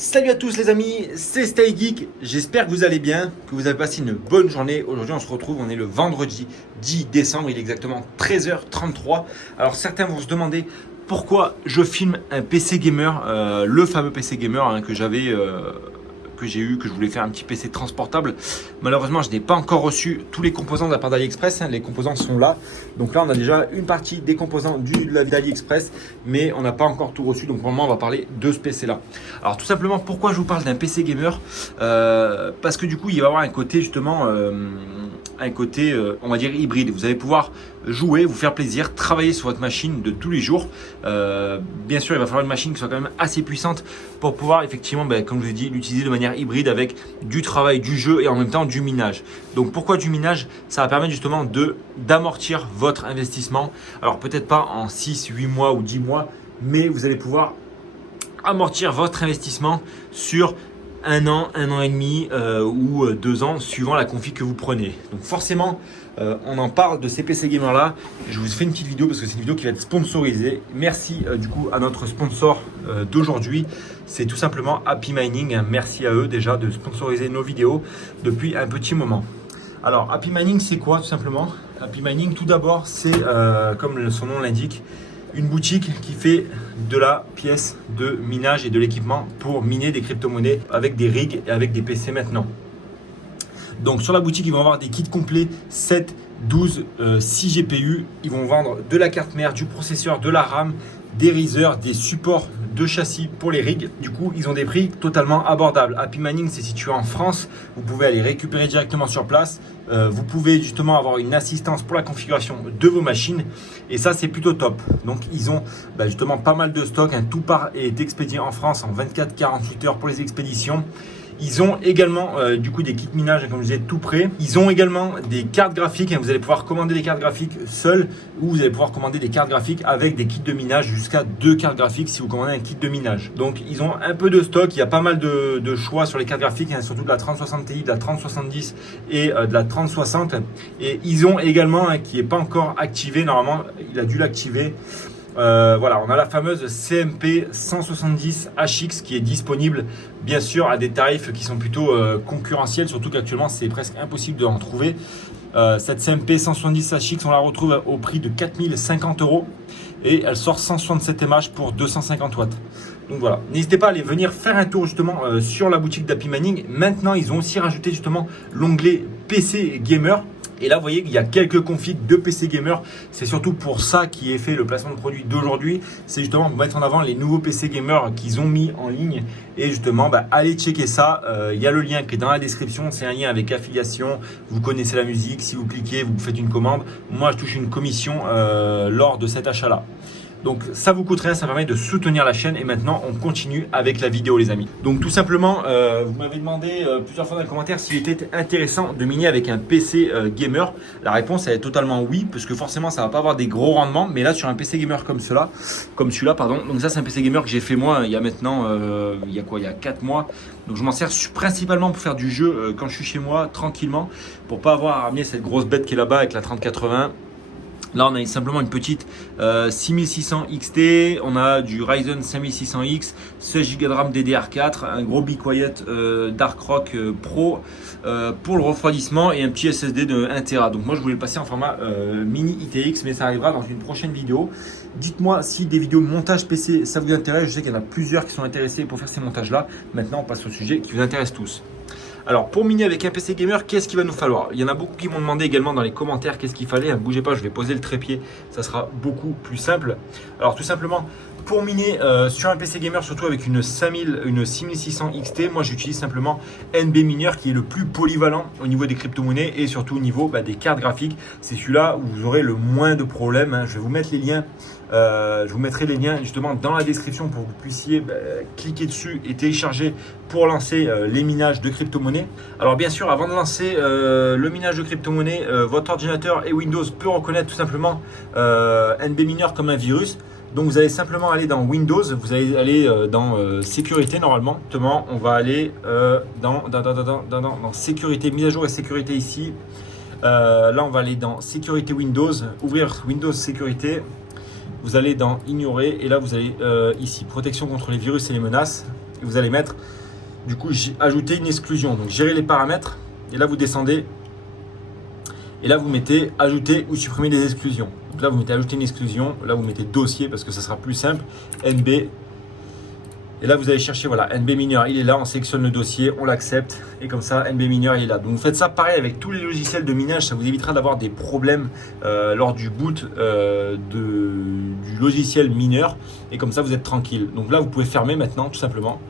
Salut à tous les amis, c'est Stay Geek. J'espère que vous allez bien, que vous avez passé une bonne journée. Aujourd'hui on se retrouve, on est le vendredi 10 décembre, il est exactement 13h33. Alors certains vont se demander pourquoi je filme un PC gamer, le fameux PC gamer que j'ai eu, que je voulais faire un petit PC transportable. Malheureusement, je n'ai pas encore reçu tous les composants de la part d'AliExpress. Les composants sont là. Donc là, on a déjà une partie des composants d'AliExpress, mais on n'a pas encore tout reçu. Donc pour le moment, on va parler de ce PC-là. Alors tout simplement, pourquoi je vous parle d'un PC gamer parce que du coup, il va y avoir un côté justement, on va dire hybride. Vous allez pouvoir jouer, vous faire plaisir, travailler sur votre machine de tous les jours. Bien sûr, il va falloir une machine qui soit quand même assez puissante pour pouvoir effectivement, comme je vous ai dit, l'utiliser de manière hybride avec du travail, du jeu et en même temps du minage. Donc pourquoi du minage? Ça va permettre justement d'amortir votre investissement. Alors peut-être pas en 6, 8 mois ou 10 mois, mais vous allez pouvoir amortir votre investissement sur un an et demi ou 2 ans suivant la config que vous prenez. Donc forcément, on en parle de ces PC gamers là. Je vous fais une petite vidéo parce que c'est une vidéo qui va être sponsorisée. Merci du coup à notre sponsor d'aujourd'hui. C'est tout simplement Happy Mining. Merci à eux déjà de sponsoriser nos vidéos depuis un petit moment. Alors Happy Mining c'est quoi tout simplement? Happy Mining tout d'abord c'est comme son nom l'indique, une boutique qui fait de la pièce de minage et de l'équipement pour miner des crypto-monnaies avec des rigs et avec des PC maintenant. Donc sur la boutique, ils vont avoir des kits complets 7, 12, 6 GPU. Ils vont vendre de la carte mère, du processeur, de la RAM, des risers, des supports de châssis pour les rigs. Du coup, ils ont des prix totalement abordables. Happy Mining, c'est situé en France. Vous pouvez aller récupérer directement sur place. Vous pouvez justement avoir une assistance pour la configuration de vos machines. Et ça, c'est plutôt top. Donc, ils ont justement pas mal de stock. Tout part est expédié en France en 24-48 heures pour les expéditions. Ils ont également du coup des kits minage comme je disais tout prêt. Ils ont également des cartes graphiques. Vous allez pouvoir commander des cartes graphiques seules ou vous allez pouvoir commander des cartes graphiques avec des kits de minage jusqu'à 2 cartes graphiques si vous commandez un kit de minage. Donc ils ont un peu de stock. Il y a pas mal de choix sur les cartes graphiques, surtout de la 3060 Ti, de la 3070 et de la 3060. Et ils ont également qui n'est pas encore activé. Normalement, il a dû l'activer. Voilà, on a la fameuse CMP 170 HX qui est disponible bien sûr à des tarifs qui sont plutôt concurrentiels, surtout qu'actuellement c'est presque impossible d'en trouver. Cette CMP 170 HX, on la retrouve au prix de 4050 € et elle sort 167 mAh pour 250 watts. Donc voilà, n'hésitez pas à aller venir faire un tour justement sur la boutique d'Happy Mining. Maintenant, ils ont aussi rajouté justement l'onglet PC Gamer. Et là, vous voyez qu'il y a quelques configs de PC Gamer. C'est surtout pour ça qui est fait le placement de produit d'aujourd'hui. C'est justement pour mettre en avant les nouveaux PC Gamer qu'ils ont mis en ligne. Et justement, allez checker ça. Il y a le lien qui est dans la description. C'est un lien avec affiliation. Vous connaissez la musique. Si vous cliquez, vous faites une commande. Moi, je touche une commission lors de cet achat-là. Donc ça vous coûte rien, ça permet de soutenir la chaîne. Et maintenant on continue avec la vidéo les amis. Donc tout simplement vous m'avez demandé plusieurs fois dans les commentaires s'il était intéressant de miner avec un PC gamer. La réponse elle est totalement oui, parce que forcément ça va pas avoir des gros rendements. Mais là sur un PC gamer comme celui-là pardon. Donc ça c'est un PC gamer que j'ai fait moi il y a maintenant il y a 4 mois. Donc je m'en sers principalement pour faire du jeu quand je suis chez moi tranquillement, pour pas avoir à ramener cette grosse bête qui est là-bas avec la 3080. Là, on a simplement une petite 6600 XT, on a du Ryzen 5600X, 16 Go de RAM DDR4, un gros Be Quiet Dark Rock Pro pour le refroidissement et un petit SSD de 1 Tera. Donc moi, je voulais le passer en format mini ITX, mais ça arrivera dans une prochaine vidéo. Dites-moi si des vidéos montage PC, ça vous intéresse. Je sais qu'il y en a plusieurs qui sont intéressés pour faire ces montages-là. Maintenant, on passe au sujet qui vous intéresse tous. Alors pour miner avec un PC gamer, qu'est-ce qu'il va nous falloir? Il y en a beaucoup qui m'ont demandé également dans les commentaires qu'est-ce qu'il fallait. Ne bougez pas, je vais poser le trépied, ça sera beaucoup plus simple. Alors tout simplement, pour miner sur un PC gamer, surtout avec une 6600 XT, moi j'utilise simplement NB Miner qui est le plus polyvalent au niveau des crypto-monnaies et surtout au niveau des cartes graphiques. C'est celui-là où vous aurez le moins de problèmes. Je vais vous mettre les liens. Je vous mettrai les liens justement dans la description pour que vous puissiez cliquer dessus et télécharger pour lancer les minages de crypto-monnaies. Alors bien sûr, avant de lancer le minage de crypto-monnaies, votre ordinateur et Windows peut reconnaître tout simplement NB Miner comme un virus. Donc vous allez simplement aller dans Windows, vous allez aller dans sécurité normalement. Justement, on va aller dans sécurité, mise à jour et sécurité ici. Là, on va aller dans sécurité Windows, ouvrir Windows sécurité. Vous allez dans ignorer et là vous allez ici protection contre les virus et les menaces. et vous allez mettre du coup ajouter une exclusion. Donc gérer les paramètres et là vous descendez et là vous mettez ajouter ou supprimer des exclusions. Donc là vous mettez ajouter une exclusion, là vous mettez dossier parce que ça sera plus simple, NB. Et là, vous allez chercher, voilà, NB mineur, il est là, on sélectionne le dossier, on l'accepte, et comme ça, NB mineur, il est là. Donc, vous faites ça pareil avec tous les logiciels de minage, ça vous évitera d'avoir des problèmes lors du boot du logiciel mineur, et comme ça, vous êtes tranquille. Donc là, vous pouvez fermer maintenant, tout simplement.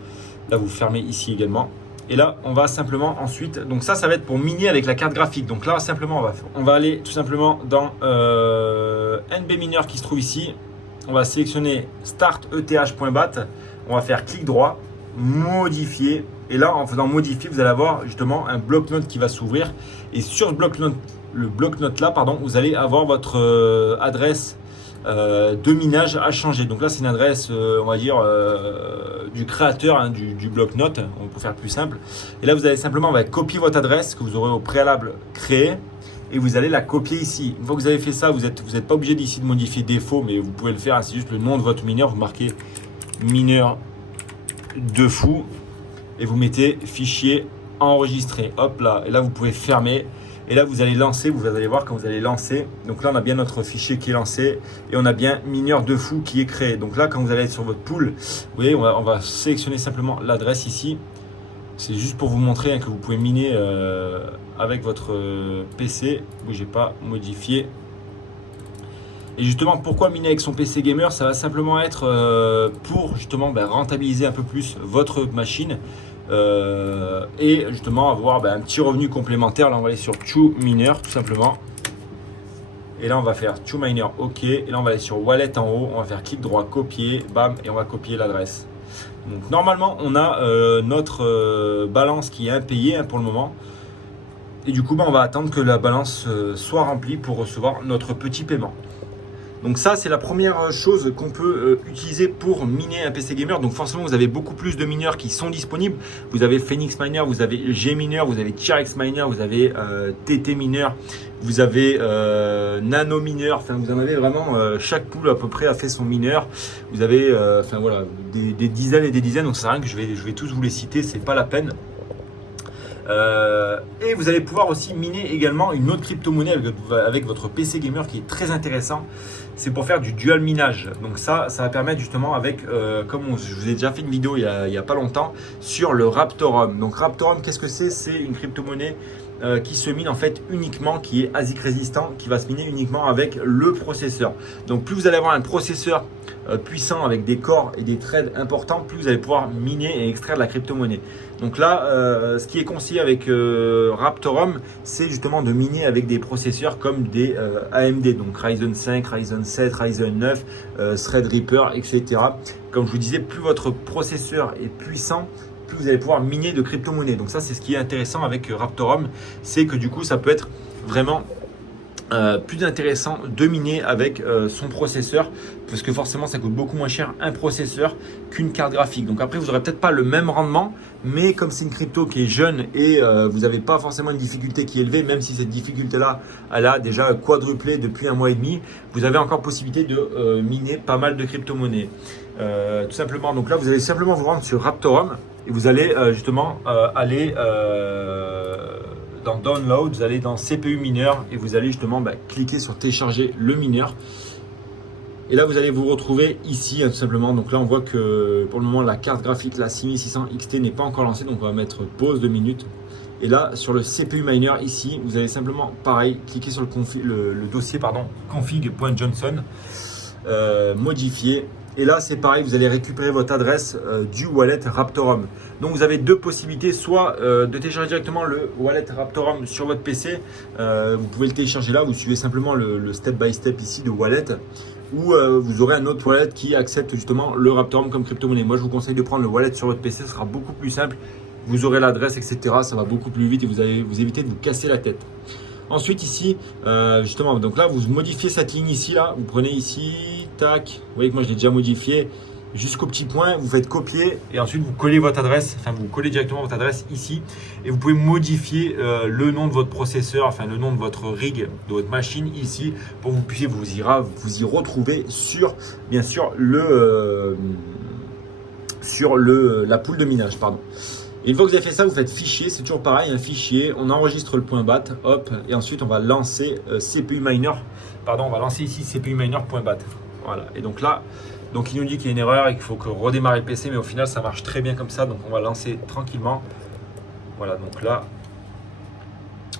Là, vous fermez ici également. Et là, on va simplement ensuite, donc ça va être pour miner avec la carte graphique. Donc là, simplement, on va aller tout simplement dans NB mineur qui se trouve ici. On va sélectionner Start ETH.bat. On va faire clic droit, modifier. Et là, en faisant modifier, vous allez avoir justement un bloc-notes qui va s'ouvrir. Et sur le bloc-notes là, pardon, vous allez avoir votre adresse de minage à changer. Donc là, c'est une adresse, on va dire, du créateur hein, du bloc-notes. On peut faire plus simple. Et là, vous allez simplement copier votre adresse que vous aurez au préalable créée. Et vous allez la copier ici. Une fois que vous avez fait ça, vous n'êtes pas obligé d'ici de modifier défaut, mais vous pouvez le faire. C'est juste le nom de votre mineur. Vous marquez mineur de fou et vous mettez fichier enregistré. Hop là. Et là, vous pouvez fermer. Et là, vous allez lancer. Vous allez voir quand vous allez lancer. Donc là, on a bien notre fichier qui est lancé et on a bien mineur de fou qui est créé. Donc là, quand vous allez être sur votre pool, vous voyez, on va sélectionner simplement l'adresse ici. C'est juste pour vous montrer hein, que vous pouvez miner avec votre PC. Bougez pas, modifier. Et justement, pourquoi miner avec son PC gamer? Ça va simplement être pour justement rentabiliser un peu plus votre machine et justement avoir un petit revenu complémentaire. Là, on va aller sur Choose Miner tout simplement. Et là, on va faire Choose Miner OK. Et là, on va aller sur Wallet en haut. On va faire clic droit, copier, bam, et on va copier l'adresse. Donc normalement, on a notre balance qui est impayée hein, pour le moment. Et du coup, on va attendre que la balance soit remplie pour recevoir notre petit paiement. Donc ça, c'est la première chose qu'on peut utiliser pour miner un PC gamer. Donc forcément, vous avez beaucoup plus de mineurs qui sont disponibles. Vous avez Phoenix Miner, vous avez Gminer, vous avez TRX Miner, vous avez TT Miner, vous avez Nano Miner. Enfin, vous en avez vraiment, chaque pool à peu près a fait son mineur. Vous avez enfin, voilà, des dizaines et des dizaines. Donc ça sert à rien que je vais tous vous les citer, c'est pas la peine. Et vous allez pouvoir aussi miner également une autre crypto-monnaie avec votre PC gamer qui est très intéressant. C'est pour faire du dual minage. Donc ça va permettre justement avec, comme je vous ai déjà fait une vidéo il y a pas longtemps sur le Raptorum. Donc Raptorum, qu'est-ce que c'est? C'est une crypto-monnaie qui se mine en fait uniquement, qui est ASIC résistant, qui va se miner uniquement avec le processeur. Donc plus vous allez avoir un processeur puissant avec des corps et des threads importants, plus vous allez pouvoir miner et extraire de la crypto-monnaie. Donc là, ce qui est conseillé avec Raptorum, c'est justement de miner avec des processeurs comme des AMD, donc Ryzen 5, Ryzen 7, Ryzen 9, Threadripper, etc. Comme je vous disais, plus votre processeur est puissant, plus vous allez pouvoir miner de crypto-monnaie. Donc ça, c'est ce qui est intéressant avec Raptorum, c'est que du coup, ça peut être vraiment plus intéressant de miner avec son processeur, parce que forcément ça coûte beaucoup moins cher un processeur qu'une carte graphique. Donc après, vous n'aurez peut-être pas le même rendement, mais comme c'est une crypto qui est jeune et vous n'avez pas forcément une difficulté qui est élevée, même si cette difficulté là elle a déjà quadruplé depuis 1 mois et demi, vous avez encore possibilité de miner pas mal de crypto-monnaies tout simplement. Donc là, vous allez simplement vous rendre sur Raptorum et vous allez justement aller dans Download, vous allez dans CPU mineur et vous allez justement cliquer sur télécharger le mineur. Et là, vous allez vous retrouver ici tout simplement. Donc là, on voit que pour le moment, la carte graphique, la 6600 XT n'est pas encore lancée. Donc on va mettre pause 2 minutes. Et là, sur le CPU miner ici, vous allez simplement, pareil, cliquer sur le dossier config.johnson, modifier. Et là, c'est pareil, vous allez récupérer votre adresse du wallet Raptorum. Donc, vous avez deux possibilités, soit de télécharger directement le wallet Raptorum sur votre PC. Vous pouvez le télécharger là, vous suivez simplement le step by step ici de wallet. Ou vous aurez un autre wallet qui accepte justement le Raptorum comme crypto-monnaie. Moi, je vous conseille de prendre le wallet sur votre PC, ce sera beaucoup plus simple. Vous aurez l'adresse, etc. Ça va beaucoup plus vite et vous allez vous éviter de vous casser la tête. Ensuite ici, justement, donc là vous modifiez cette ligne ici, là, vous prenez ici, tac, vous voyez que moi je l'ai déjà modifié jusqu'au petit point, vous faites copier et ensuite vous collez votre adresse, enfin vous collez directement votre adresse ici et vous pouvez modifier le nom de votre processeur, enfin le nom de votre rig, de votre machine ici pour que vous puissiez vous y retrouver sur bien sûr sur la poule de minage, pardon. Et une fois que vous avez fait ça, vous faites fichier, c'est toujours pareil, un fichier, on enregistre le point .bat, hop, et ensuite on va lancer CPU miner, pardon, on va lancer ici CPU miner.bat. Voilà, et donc là, donc il nous dit qu'il y a une erreur et qu'il faut que redémarrer le PC, mais au final ça marche très bien comme ça, donc on va lancer tranquillement. Voilà, donc là,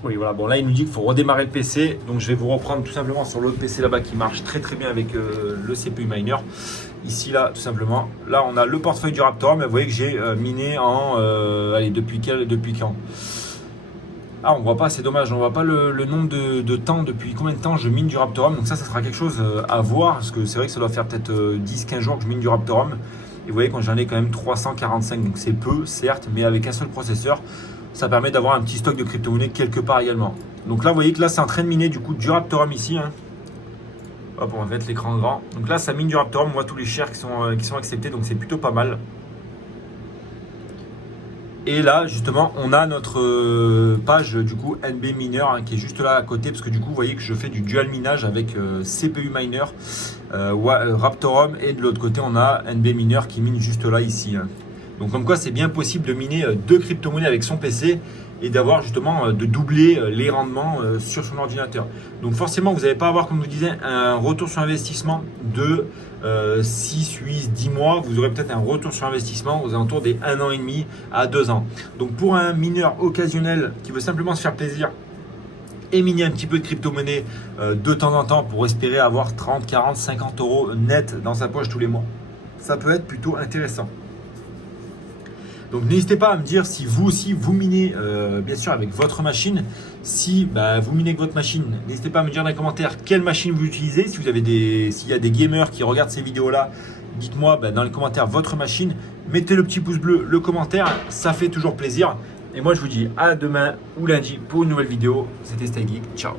oui, voilà, bon là il nous dit qu'il faut redémarrer le PC, donc je vais vous reprendre tout simplement sur l'autre PC là-bas qui marche très très bien avec le CPU miner. Ici là, tout simplement, là on a le portefeuille du Raptor, mais vous voyez que j'ai miné en, allez, depuis quand? Ah, on voit pas, c'est dommage, on voit pas le nombre de temps, depuis combien de temps je mine du Raptorum. Donc ça sera quelque chose à voir, parce que c'est vrai que ça doit faire peut-être 10-15 jours que je mine du Raptorum. Et vous voyez, quand j'en ai quand même 345, donc c'est peu, certes, mais avec un seul processeur, ça permet d'avoir un petit stock de crypto-monnaies quelque part également. Donc là, vous voyez que là, c'est en train de miner du coup du Raptorum ici. Hein. Hop, on va mettre l'écran grand. Donc là, ça mine du Raptorum, on voit tous les shares qui sont acceptés, donc c'est plutôt pas mal. Et là, justement, on a notre page du coup NB Miner hein, qui est juste là à côté, parce que du coup, vous voyez que je fais du dual minage avec CPU Miner, Raptorum, et de l'autre côté, on a NB Miner qui mine juste là ici. Hein. Donc comme quoi, c'est bien possible de miner deux crypto-monnaies avec son PC et d'avoir justement de doubler les rendements sur son ordinateur. Donc forcément, vous n'allez pas avoir, comme je vous disais, un retour sur investissement de 6, 8, 10 mois. Vous aurez peut-être un retour sur investissement aux alentours des 1 an et demi à 2 ans. Donc pour un mineur occasionnel qui veut simplement se faire plaisir et miner un petit peu de crypto-monnaie de temps en temps pour espérer avoir 30, 40, 50 euros net dans sa poche tous les mois, ça peut être plutôt intéressant. Donc n'hésitez pas à me dire si vous aussi vous minez bien sûr avec votre machine. Si vous minez avec votre machine, n'hésitez pas à me dire dans les commentaires quelle machine vous utilisez. Si vous avez s'il y a des gamers qui regardent ces vidéos là, dites-moi dans les commentaires votre machine. Mettez le petit pouce bleu, le commentaire, ça fait toujours plaisir. Et moi je vous dis à demain ou lundi pour une nouvelle vidéo. C'était Stay Geek, ciao.